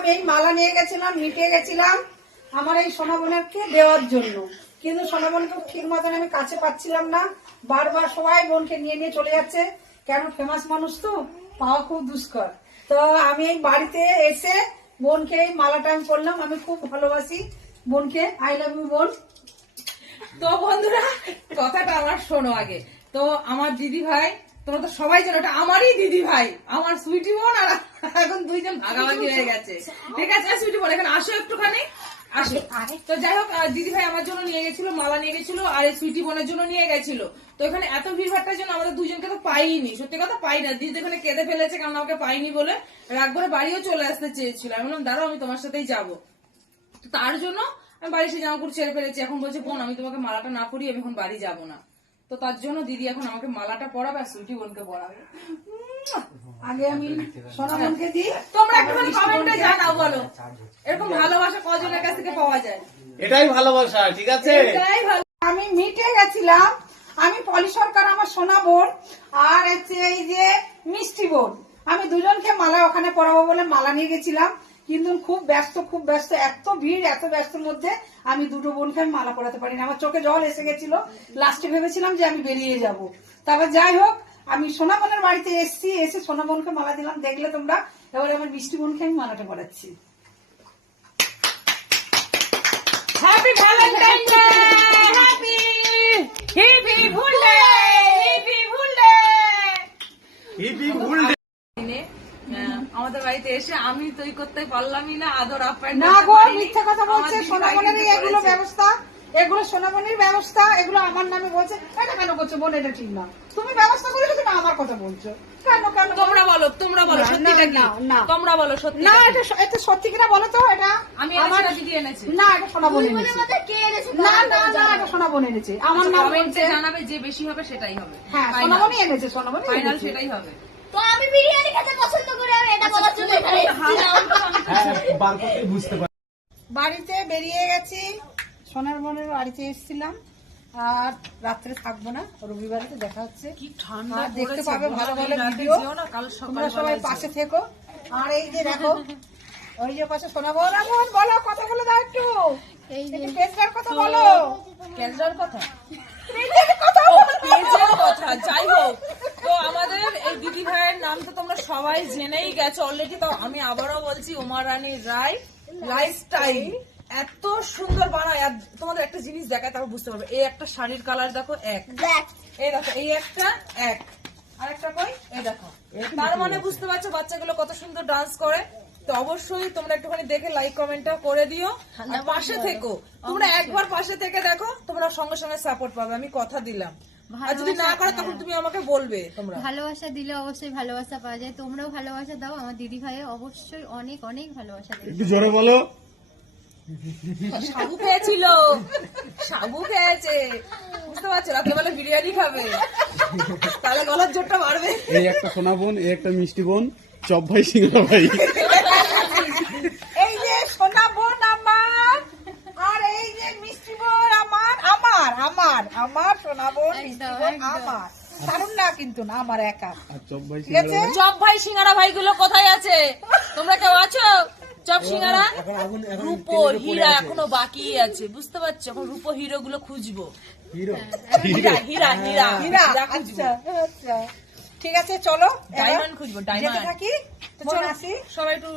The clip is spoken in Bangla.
আমি এই মালা নিয়ে গেছিলাম মিটে গেছিলাম আমার এই সোনা বোনকে দেওয়ার জন্য। কিন্তু সোনা বোনকে ঠিক মতন আমি কাছে পাচ্ছিলাম না। বারবার সবাই বোনকে নিয়ে নিয়ে চলে যাচ্ছে। কেন ফেমাস মানুষ তো? পাওয়া খুব দুষ্কর। তো আমি এই বাড়িতে এসে বোনকে এই মালাটা আমি করলাম আমি খুব ভালোবাসি বোনকে। আই লাভ ইউ বোন। তো বন্ধুরা, কথাটা আমার শোনো আগে। তো আমার দিদি ভাই তোমরা তো সবাই জানো এটা আমারই দিদি ভাই। আমার সুইটি বোন আর এখন দুইজন ভাগাভাগি হয়ে গেছে। ঠিক আছে সুইটি বোন এখানে আসো একটুখানি। আসো। তো যাই হোক দিদি ভাই আমার জন্য নিয়ে গেছিল মালা নিয়ে গেছিল আর এই সুইটি বোনের জন্য নিয়ে গেছিল। তো এখানে এত ভিড় ভাট্টার জন্য আমাদের দুজনকে তো পাইনি। সত্যি কথা পাই না। দিদি এখানে কেঁদে ফেলেছে কারণ আমাকে পাইনি বলে রাগ করে বাড়িও চলে আসতে চেয়েছিল। আমি বললাম দাঁড়াও আমি তোমার সাথেই যাব। তার জন্য আমি বাড়ি এসে জামা কাপড় ছেড়ে ফেলেছি। এখন বলছে বোন আমি তোমাকে মালাটা না পরিয়ে আমি এখন বাড়ি যাব না। তো তার জন্য দিদি এখন আমাকে মালাটা পরাবে আর সুইটি বোনকে পরাবে। আগে আমি সোনা বোনকে দিই। তোমরা একটুখানি কমেন্টে জানাও বলো। এরকম ভালোবাসা কজনের কাছ থেকে পাওয়া যায়? এটাই ভালোবাসা ঠিক আছে? এটাই ভালো আমি মিটে গেছিলাম। আমি পলি সরকার আমার সোনা বোন আর হচ্ছে এই যে মিষ্টি বোন। আমি দুজনকে মালা ওখানে পরাবো বলে মালা নিয়ে গেছিলাম। কিন্তু খুব ব্যস্ত খুব ব্যস্ত, এত ভিড়, এত ব্যস্তর মধ্যে আমি দুটো বোনকে আমি মালা পরাতে পারিনি। আমার চোখে জল এসে গেছিল। লাস্টে ভেবেছিলাম যে আমি বেরিয়ে যাব। তারপর যাই হোক, আমি সোনা বোনের বাড়িতে এসেছি, এসে সোনা বোনকে মালা দিলাম। দেখলে তোমরা, এবার আমার মিষ্টি বোনকে আমি মালাটা পরাচ্ছি। হ্যাপি ভ্যালেন্টাইন ডে হ্যাপি হিপি ভুলডে হিপি ভুলডে হিপি ভুল দিনে আহ, আমাদের বাড়িতে এসে আমি তৈরি করতে পারলামই না আদর না গো মিথ্যা কথা বলছে সোনামণির এগুলো ব্যবস্থা এগুলো সোনামণির ব্যবস্থা এগুলো আমার নামে বলছে। এটা কেন করছ বোন এটা ঠিক না। তুমি ব্যবস্থা করে না আমার কথা বলছো। কেন কেন তোমরা বলো তোমরা বলো না, সত্যিটা কি? না, না। তোমরা বলো সত্যি না এটা এটা সত্যি কিনা বলো তো এটা আমি আমার দিদি এনেছি। না এটা সোনামণি এনেছে। না না না এটা সোনামণি এনেছে। আমার নাম কমেন্টে বলছে জানাবে যে বেশি হবে সেটাই হবে। হ্যাঁ সোনামণি এনেছে ফাইনাল সেটাই হবে। তো আমি বিরিয়ানি খেতে পছন্দ করি আমি এটা বলার জন্য এখানে এসেছিলাম। হ্যাঁ বুঝতে পারি বাড়িতে বেরিয়ে গেছি সোনার বোনের বাড়িতে এসেছিলাম। আর রাত্রে থাকব না রবিবারে তো দেখা হচ্ছে। কি ঠান্ডা দেখতে পাবে ভালো ভালো ভিডিও। যেও না, কাল তোমরা সবাই পাশে থেকো। আর এই যে দেখো ওই যে পাশে সোনা বলো বলো কথা বলে দাও একটু। কথা বলো। ক্যান্সার কথা পেজের কথা বলো। পেজের কথা যাই হোক তো আমাদের এই দিদি ভাইয়ের নাম তো তোমরা সবাই জেনেই গেছো অলরেডি তো। আমি আবারও বলছি উমা রানী রায় লাইফস্টাইল এত সুন্দর বানায়। আর তোমাদের একটা জিনিস দেখায় তারপর বুঝতে পারবে। এই একটা শাড়ির কালার দেখো এক। এই দেখো এই একটা এক। আর একটা কই? এই দেখো। তার মানে বুঝতে পারছ বাচ্চাগুলো কত সুন্দর ডান্স করে। তো অবশ্যই তোমরা একটুখানি দেখে লাইক কমেন্টটা করে দিও। পাশে থেকো। তোমরা একবার পাশে থেকে দেখো তোমরা সঙ্গে সঙ্গে সাপোর্ট পাবে। আমি কথা দিলাম। আর যদি না করো তখন তুমি আমাকে বলবে তোমরা। ভালোবাসা দিলে অবশ্যই ভালোবাসা পাওয়া যায়। তোমরাও ভালোবাসা দাও আমার দিদি ভাইয়ের অবশ্যই অনেক অনেক ভালোবাসা দেবে। একটু জোরে বলো। সাবু খেয়েছিল। সাবু খেয়েছে। বুঝতে পারছ? রাত্রেবেলা বিরিয়ানি খাবে। তাহলে গলার জোরটা বাড়বে। এই একটা সোনা বোন এই একটা মিষ্টি বোন চপ ভাই সিঙ্গা ভাই এই যে সোনা বোন আমার আর এই যে মিষ্টি বোন আমার আমার আমার আমার সোনা বোন মিষ্টি একদম, বোন একদম। আমার কারণ না কিন্তু না আমার একা। চপ ভাই ঠিক আছে? সিঙ্গারা? ভাইগুলো কোথায় আছে? তোমরা কেউ আছো? চপ সিঙ্গারা? রূপো হীরা এখনও বাকি আছে বুঝতে পারছ? এখন রূপো হিরো? গুলো খুঁজবো হিরো হীরা? হীরা হীরা হীরা হীরা আচ্ছা আচ্ছা। ঠিক আছে চলো ডায়মন্ড খুঁজবো ডায়মন্ড। থাকি তো চল আসি। সবাই একটু